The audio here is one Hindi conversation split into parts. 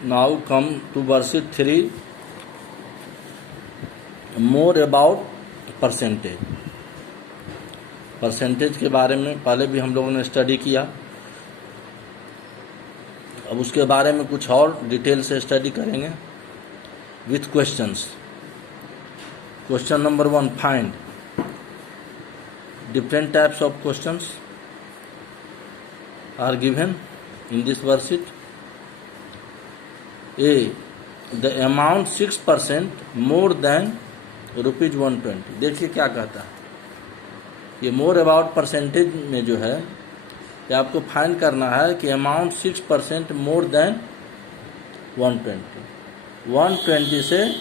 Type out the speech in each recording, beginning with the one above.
Now come to worksheet 3, more about percentage. Percentage के बारे में पहले भी हम लोगों ने स्टडी किया, अब उसके बारे में कुछ और डिटेल से स्टडी करेंगे with questions. Question number 1, find different types of questions are given in this worksheet. A, the amount 6% more than rupees 120। देखिए क्या कहता है, ये मोर अबाउट परसेंटेज में जो है ये आपको फाइंड करना है कि अमाउंट 6% मोर देन 120। 120 से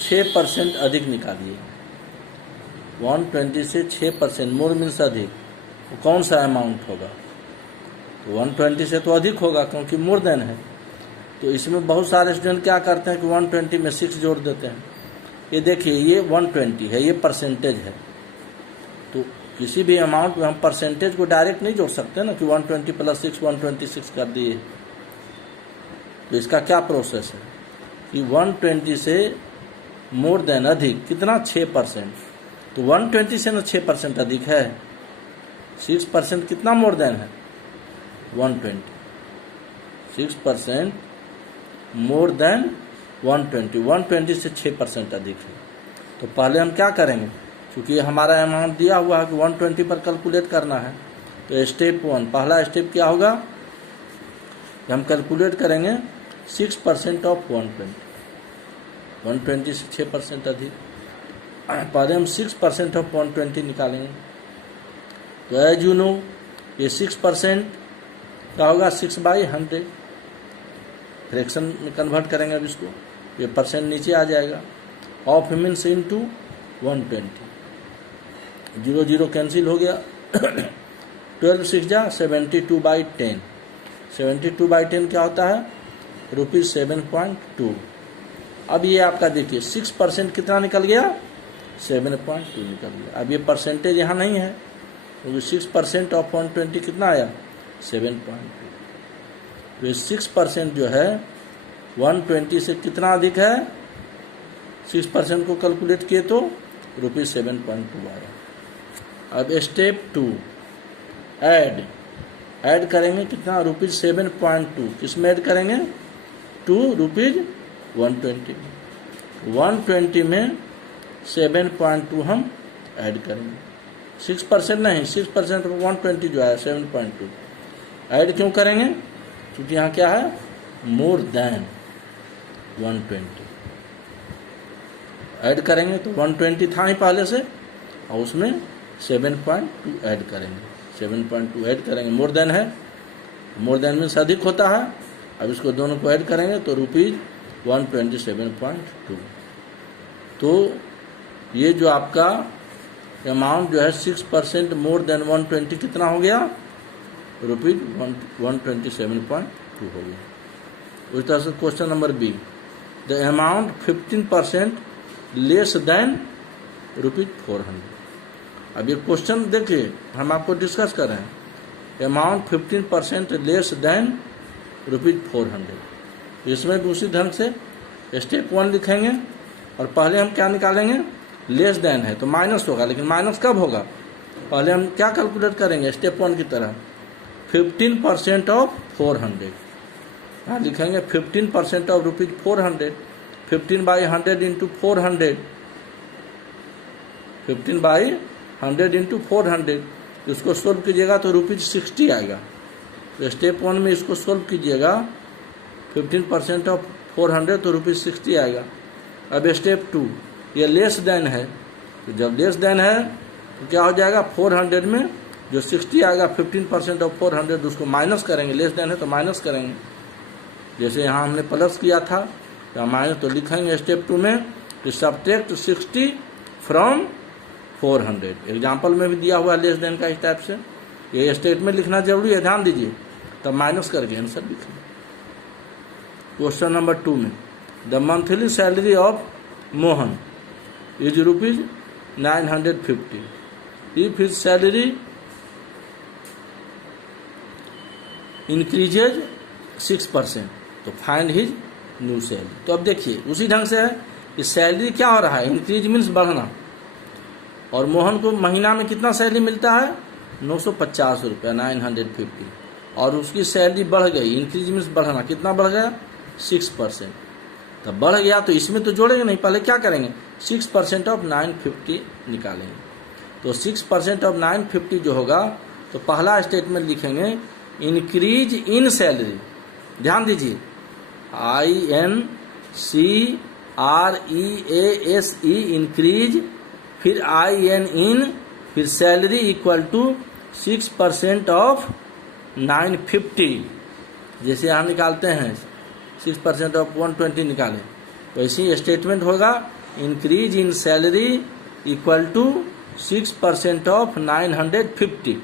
6% अधिक निकालिए। 120 से 6%, मोर मीन्स अधिक, तो कौन सा अमाउंट होगा? तो 120 से तो अधिक होगा क्योंकि मोर देन है। तो इसमें बहुत सारे स्टूडेंट क्या करते हैं कि 120 में 6 जोड़ देते हैं। ये देखिए ये 120 है, ये परसेंटेज है, तो किसी भी अमाउंट में हम परसेंटेज को डायरेक्ट नहीं जोड़ सकते ना कि 120 प्लस 6 126 कर दिए। तो इसका क्या प्रोसेस है कि 120 से मोर देन अधिक कितना 6%, तो 120 से ना 6% अधिक है, 6% कितना मोर देन है 120, 6% मोर देन 120 से 6% अधिक है। तो पहले हम क्या करेंगे, क्योंकि हमारा अमाउंट दिया हुआ है कि 120 पर कैलकुलेट करना है, तो स्टेप 1, पहला स्टेप क्या होगा कि हम कैलकुलेट करेंगे 6% ऑफ 120 से 6% अधिक। पहले हम 6% ऑफ 120 निकालेंगे। तो एज यू नो ये 6% क्या होगा 6/100, फ्रैक्शन में कन्वर्ट करेंगे अब इसको, ये परसेंट नीचे आ जाएगा। ऑफ मीन्स इनटू 120, 0 0 कैंसिल हो गया। 12 6 जा 72/10, 72/10 क्या होता है ₹7.2। अब ये आपका देखिए 6% कितना निकल गया 7.2 निकल गया। अब ये परसेंटेज यहाँ नहीं है क्योंकि 6% ऑफ 120 कितना आया 7.2। तो ये 6% जो है 120 से कितना अधिक है, 6% को कैलकुलेट किए तो ₹7.2 आया। अब स्टेप 2, ऐड करेंगे कितना ₹7.2, किस में ऐड करेंगे टू ₹120, 120 में 7.2 हम ऐड करेंगे। 6% नहीं, 6% 120 जो है 7.2 ऐड क्यों करेंगे, क्योंकि यहाँ क्या है मोर देन 120 ऐड करेंगे। तो 120 था ही पहले से और उसमें 7.2 ऐड करेंगे, 7.2 ऐड करेंगे, मोर देन है, मोर देन मीन्स अधिक होता है। अब इसको दोनों को ऐड करेंगे तो ₹127.2। तो ये जो आपका अमाउंट जो है 6% मोर देन 120 कितना हो गया ₹127.2 हो गया। उस तरह से question number B, the amount 15% less than ₹400। अब ये क्वेश्चन देखिए हम आपको डिस्कस कर रहे हैं, अमाउंट 15% लेस देन ₹400। इसमें भी उसी ढंग से स्टेप 1 लिखेंगे और पहले हम क्या निकालेंगे, लेस देन है तो माइनस होगा, लेकिन माइनस कब होगा, पहले हम क्या कैलकुलेट करेंगे स्टेप 1 की तरह 15% ऑफ 400। यहाँ लिखेंगे 15% ऑफ ₹400, 15/100 इंटू 400, 15/100 इंटू 400, इसको सोल्व कीजिएगा तो ₹60 आएगा। तो स्टेप 1 में इसको सोल्व कीजिएगा 15% ऑफ 400 तो ₹60 आएगा। अब स्टेप 2, ये लेस देन है, तो जब लेस देन है तो क्या हो जाएगा 400 में जो 60 आएगा 15% ऑफ 400 उसको माइनस करेंगे, लेस देन है तो माइनस करेंगे। जैसे यहाँ हमने प्लस किया था तो माइनस, तो लिखेंगे स्टेप 2 में कि सब्ट्रैक्ट 60 फ्रॉम 400। एग्जाम्पल में भी दिया हुआ है लेस देन का इस टाइप से, ये स्टेटमेंट लिखना जरूरी है, ध्यान दीजिए, तब माइनस करके आंसर लिखेंगे। क्वेश्चन नंबर 2 में the monthly salary of Mohan is ₹950 if his salary increases 6%। तो फाइंड हिज न्यू सैलरी। तो अब देखिए उसी ढंग से है कि सैलरी क्या हो रहा है, इंक्रीज मीन्स बढ़ना, और मोहन को महीना में कितना सैलरी मिलता है 950 रुपया 950, और उसकी सैलरी बढ़ गई, इंक्रीज मीन्स बढ़ना, कितना बढ़ गया 6%। तब बढ़ गया तो इसमें तो जोड़ेंगे नहीं, पहले क्या करेंगे 6% ऑफ 950 निकालेंगे। तो 6% ऑफ 950 जो होगा तो पहला स्टेटमेंट लिखेंगे इंक्रीज इन सैलरी, ध्यान दीजिए INCREASE इंक्रीज, फिर IN इन, फिर सैलरी इक्वल टू 6% ऑफ 950, जैसे हम निकालते हैं 6% ऑफ 120 निकाले, तो ऐसी स्टेटमेंट होगा increase in salary equal to 6% of 950।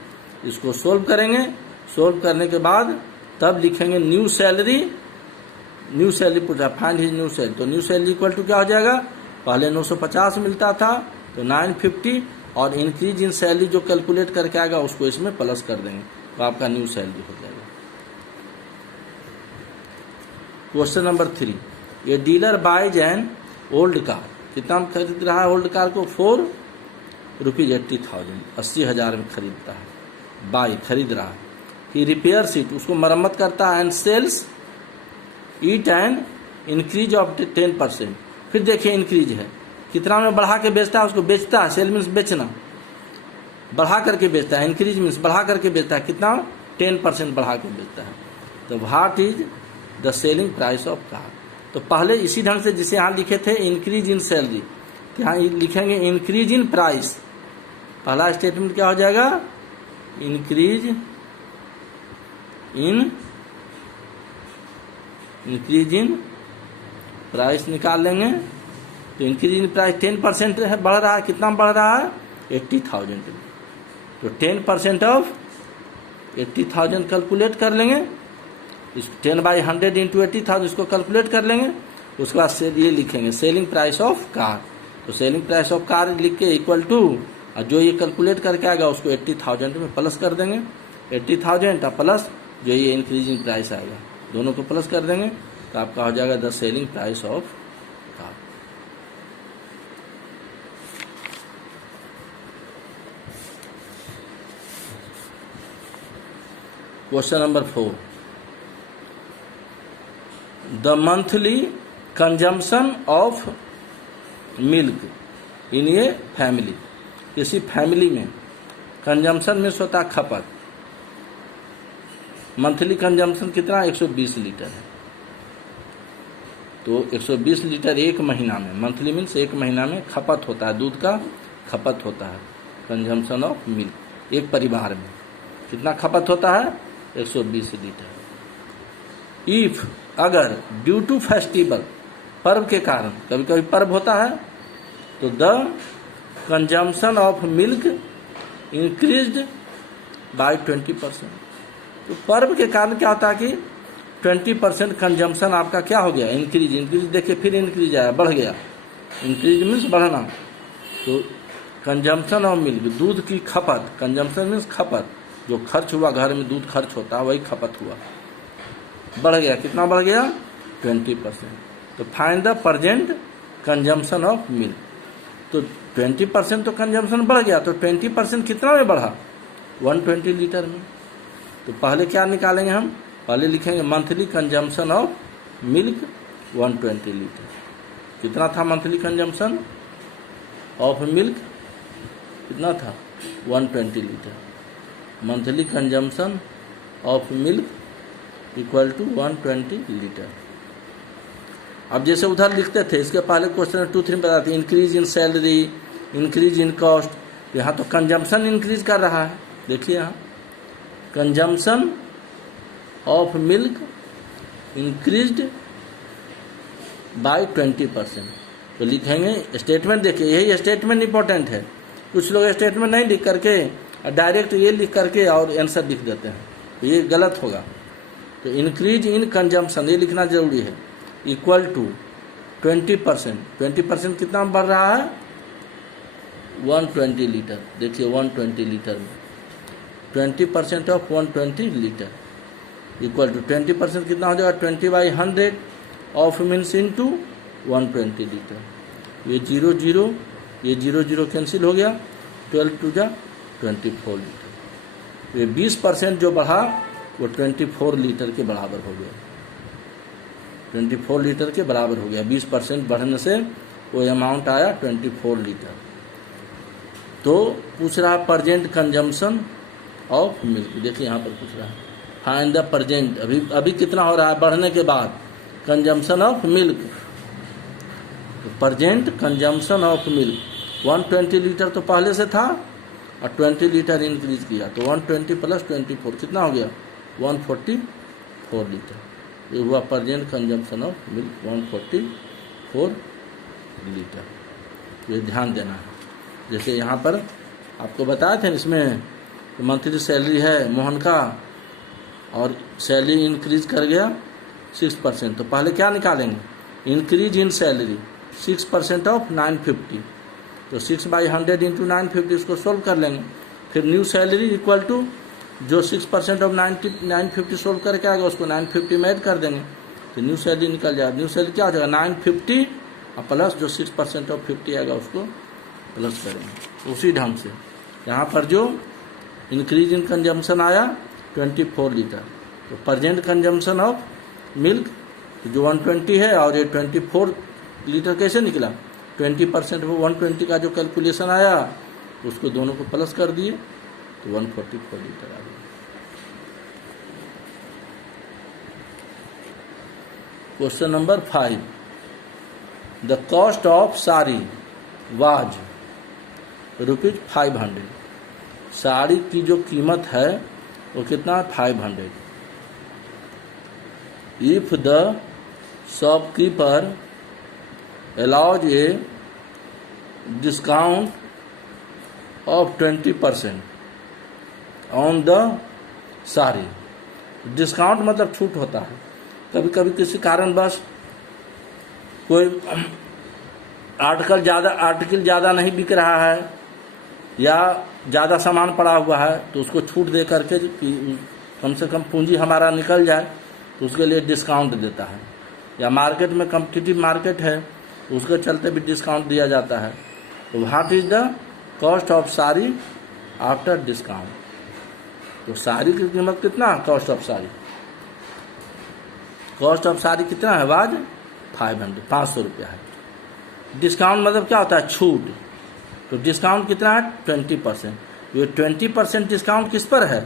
इसको सोल्व करेंगे, सोल्व करने के बाद तब लिखेंगे न्यू सैलरी, न्यू सैलरी पूछा फाइंड हिज न्यू सैलरी, तो न्यू सैलरी इक्वल टू क्या हो जाएगा, पहले 950 मिलता था तो 950, और इंक्रीज इन सैलरी जो कैलकुलेट करके आएगा उसको इसमें प्लस कर देंगे, तो आपका न्यू सैलरी हो जाएगा। क्वेश्चन नंबर 3, ये dealer buys an old car, कितना में खरीद रहा है ओल्ड कार को, 4 रुपीज 80,000, 80,000 में खरीदता है, बाई खरीद रहा है। ही रिपेयर सीट, उसको मरम्मत करता है, and sells it and increase of 10%। फिर देखिए इंक्रीज है, कितना में बढ़ा के बेचता है, उसको बेचता है, सेल मीन्स बेचना, बढ़ा करके बेचता है, इंक्रीज मीन्स बढ़ा करके बेचता है, कितना 10% बढ़ा के बेचता है। तो what is the selling price of car, तो पहले इसी ढंग से जिसे यहाँ लिखे थे इंक्रीज इन सैलरी, यहाँ लिखेंगे इंक्रीज इन प्राइस। पहला स्टेटमेंट क्या हो जाएगा, इंक्रीज इन प्राइस निकाल लेंगे। तो इंक्रीज इन प्राइस 10% है, बढ़ रहा है, कितना बढ़ रहा है 80,000, तो 10% ऑफ 80,000 कैलकुलेट कर लेंगे, इस 10/100 इंटू 80,000 इसको कैलकुलेट कर लेंगे। उसके बाद से ये लिखेंगे सेलिंग प्राइस ऑफ कार, तो सेलिंग प्राइस ऑफ कार लिख के इक्वल टू, और जो ये कैलकुलेट करके आएगा उसको 80,000 में प्लस कर देंगे, 80,000 और प्लस जो ये इंक्रीज इन प्राइस आएगा, दोनों को प्लस कर देंगे, तो आपका हो जाएगा the selling price of car. Question number 4, the monthly consumption of milk in a family, किसी फैमिली में कंजम्पशन में होता है खपत, मंथली कंजम्पशन कितना 120 लीटर है, तो 120 लीटर एक महीना में, मंथली मीन्स एक महीना में खपत होता है, दूध का खपत होता है, कंजम्पशन ऑफ मिल्क एक परिवार में कितना खपत होता है 120 लीटर। इफ अगर ड्यू टू फेस्टिवल, पर्व के कारण, कभी कभी पर्व होता है, तो the consumption of milk increased by 20%, तो पर्व के कारण क्या होता है कि 20% कंजम्पशन आपका क्या हो गया इंक्रीज, देखिए फिर इंक्रीज आया, बढ़ गया, इंक्रीज मीन्स बढ़ना, तो कंजम्पशन ऑफ मिल्क दूध की खपत, कंजम्पशन मीन्स खपत, जो खर्च हुआ घर में दूध खर्च होता है वही खपत हुआ, बढ़ गया, कितना बढ़ गया 20%। तो find the present consumption of milk, तो 20% तो कंजम्पशन बढ़ गया, तो 20% कितना में बढ़ा 120 लीटर में। तो पहले क्या निकालेंगे हम, पहले लिखेंगे monthly consumption of milk 120 litre, कितना था मंथली कंजम्पशन ऑफ मिल्क, कितना था 120 litre, monthly consumption of milk equal to 120 litre. अब जैसे उधर लिखते थे, इसके पहले क्वेश्चन 2-3 बताते, increase in salary, increase in cost, यहाँ तो कंजम्पशन इंक्रीज कर रहा है, देखिए यहाँ consumption of milk increased by 20%, तो लिखेंगे स्टेटमेंट, देखिए यही स्टेटमेंट इंपॉर्टेंट है, कुछ लोग स्टेटमेंट नहीं लिख करके डायरेक्ट ये लिख करके और आंसर लिख देते हैं, तो ये गलत होगा। तो इंक्रीज इन कंजम्पशन ये लिखना जरूरी है, इक्वल टू 20%, 20% कितना बढ़ रहा है 120 लीटर, देखिए 120 लीटर में 20% ऑफ 120 लीटर, इक्वल टू 20% कितना हो जाएगा 20/100 ऑफ मीन्स इंटू 120 लीटर। ये 0 0 ये 0 0 कैंसिल हो गया, 12 2 जा 24 लीटर। ये 20% जो बढ़ा वो 24 लीटर के बराबर हो गया, 24 लीटर के बराबर हो गया। 20% बढ़ने से वो अमाउंट आया 24 लीटर। तो पूछ रहा प्रेजेंट कंजम्पशन ऑफ मिल्क। देखिए यहाँ पर पूछ रहा है फाइंड द प्रेजेंट, अभी कितना हो रहा है बढ़ने के बाद कंजम्पशन ऑफ मिल्क। तो present consumption of milk 120 litre तो पहले से था और 20 लीटर इंक्रीज किया, तो 120 प्लस 24 कितना हो गया 144 लीटर। ये हुआ present consumption of milk 144 litre. ये ध्यान देना है। जैसे यहाँ पर आपको बताया था इसमें मंथली सैलरी है मोहन का और सैलरी इंक्रीज कर गया 6%, तो पहले क्या निकालेंगे इंक्रीज इन सैलरी 6% ऑफ 950, तो 6/100 इंटू 950 इसको सोल्व कर लेंगे। फिर न्यू सैलरी इक्वल टू जो 6% ऑफ 950 सोल्व करके आएगा उसको 950 में ऐड कर देंगे, तो न्यू सैलरी निकल जाएगा। न्यू सैलरी क्या हो जाएगा 950 और प्लस जो 6% ऑफ 50 आएगा उसको प्लस करेंगे। उसी ढंग से यहाँ पर जो इंक्रीज इन कंजम्पशन आया 24 लीटर, तो प्रेजेंट कंजम्पशन ऑफ मिल्क जो 120 है और ये 24 लीटर कैसे निकला 20% वो 120 का जो कैलकुलेशन आया उसको दोनों को प्लस कर दिए तो 144 लीटर आ गया। Question number 5, the cost of sari was ₹500। Sari की जो कीमत है वो कितना 500। If the shopkeeper allows a discount of 20% on the sari. Discount मतलब छूट होता है। कभी कभी किसी कारणवश कोई आर्टिकल ज़्यादा नहीं बिक रहा है या ज़्यादा सामान पड़ा हुआ है तो उसको छूट दे करके कि कम से कम पूंजी हमारा निकल जाए तो उसके लिए डिस्काउंट देता है। या मार्केट में कम्पिटिटिव मार्केट है उसके चलते भी डिस्काउंट दिया जाता है। तो what is the cost of sari after discount. तो साड़ी की कीमत कितना है कॉस्ट ऑफ साड़ी कितना है वाज 500 रुपया है। डिस्काउंट मतलब क्या होता है छूट। तो डिस्काउंट कितना है 20%। ये 20% डिस्काउंट किस पर है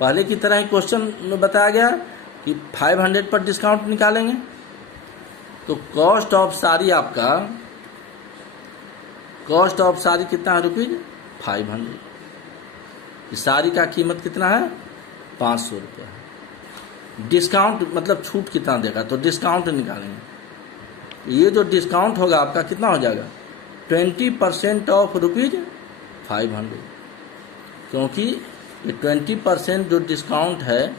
पहले की तरह ही क्वेश्चन में बताया गया कि 500 पर डिस्काउंट निकालेंगे। तो कॉस्ट ऑफ साड़ी आपका कितना है ₹500। इस साड़ी का कीमत कितना है 500 रुपया है। डिस्काउंट मतलब छूट कितना देगा तो डिस्काउंट निकालेंगे। ये जो डिस्काउंट होगा आपका कितना हो जाएगा 20% ऑफ ₹500, क्योंकि ये 20% जो डिस्काउंट है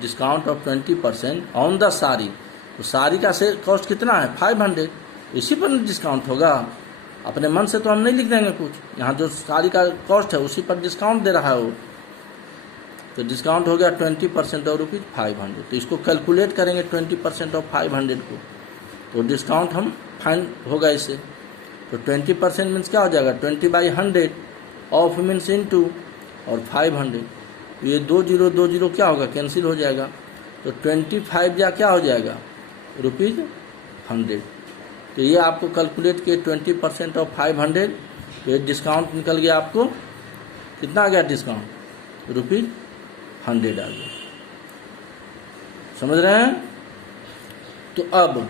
discount of 20% on the sari. तो साड़ी का से कॉस्ट कितना है 500, इसी पर डिस्काउंट होगा। अपने मन से तो हम नहीं लिख देंगे कुछ, यहाँ जो साड़ी का कॉस्ट है उसी पर डिस्काउंट दे रहा है वो। तो डिस्काउंट हो गया 20% ऑफ ₹500। तो इसको कैलकुलेट करेंगे 20% ऑफ 500 को, तो डिस्काउंट हम फाइन होगा इससे। तो 20% मीन्स क्या हो जाएगा 20/100 ऑफ मीन्स इनटू और 500। ये 20 क्या होगा कैंसिल हो जाएगा। तो 25 या क्या हो जाएगा ₹100। तो ये आपको कैलकुलेट किए 20% ऑफ 500। तो ये डिस्काउंट निकल गया आपको कितना आ गया डिस्काउंट ₹100 आ गया। समझ रहे हैं। तो अब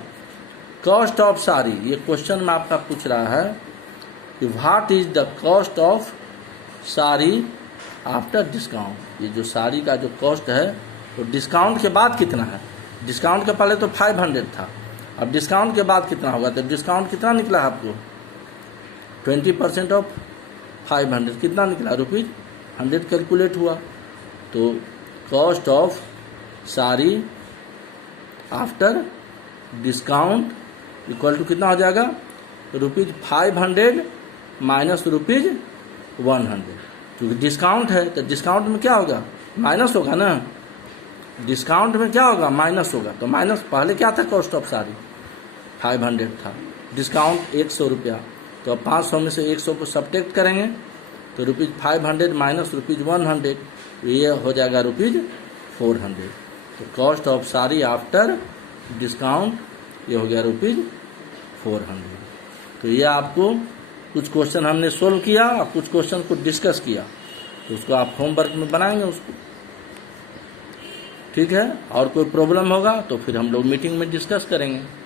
कॉस्ट ऑफ साड़ी ये क्वेश्चन में आपका पूछ रहा है कि what is the cost of sari after discount. ये जो साड़ी का जो कॉस्ट है तो डिस्काउंट के बाद कितना है। डिस्काउंट के पहले तो 500 था, अब डिस्काउंट के बाद कितना होगा। तो डिस्काउंट कितना निकला आपको 20% ऑफ 500 कितना निकला ₹100 कैलकुलेट हुआ। तो cost of sari after discount equal to कितना हो जाएगा ₹500 माइनस ₹100, क्योंकि डिस्काउंट है तो डिस्काउंट में क्या होगा माइनस होगा ना। डिस्काउंट में क्या होगा, माइनस होगा। तो माइनस पहले क्या था, कॉस्ट ऑफ साड़ी 500 था, डिस्काउंट 100 रुपया। तो अब 500 में से 100 को सब्ट्रैक्ट करेंगे तो ₹500 माइनस ₹100, ये हो जाएगा ₹400। तो cost of sari after discount ये हो गया ₹400। तो ये आपको कुछ क्वेश्चन हमने सोल्व किया और कुछ क्वेश्चन को डिस्कस किया, तो उसको आप होमवर्क में बनाएंगे उसको, ठीक है। और कोई प्रॉब्लम होगा तो फिर हम लोग मीटिंग में डिस्कस करेंगे।